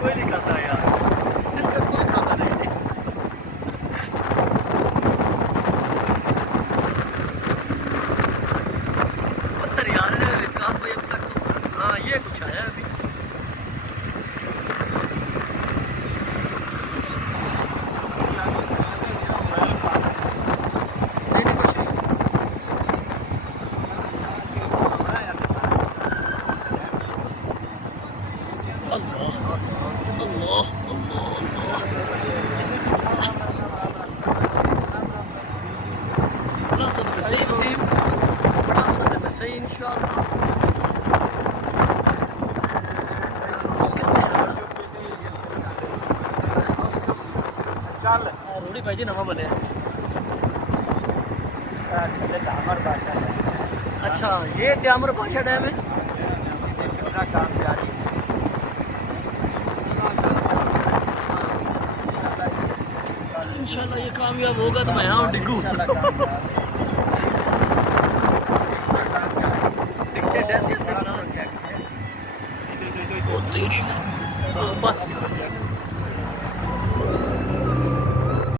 कोई नहीं खाता यार, इसका कोई खाता नहीं। पत्थर यार विकास भाई अब तक तो, हाँ ये कुछ आया अभी। रोड़ी भाई जी नवा बने। अच्छा ये त्यामर भाषा डैम है। इंशाल्लाह ये कामयाब होगा तो मैं यहाँ डिगू।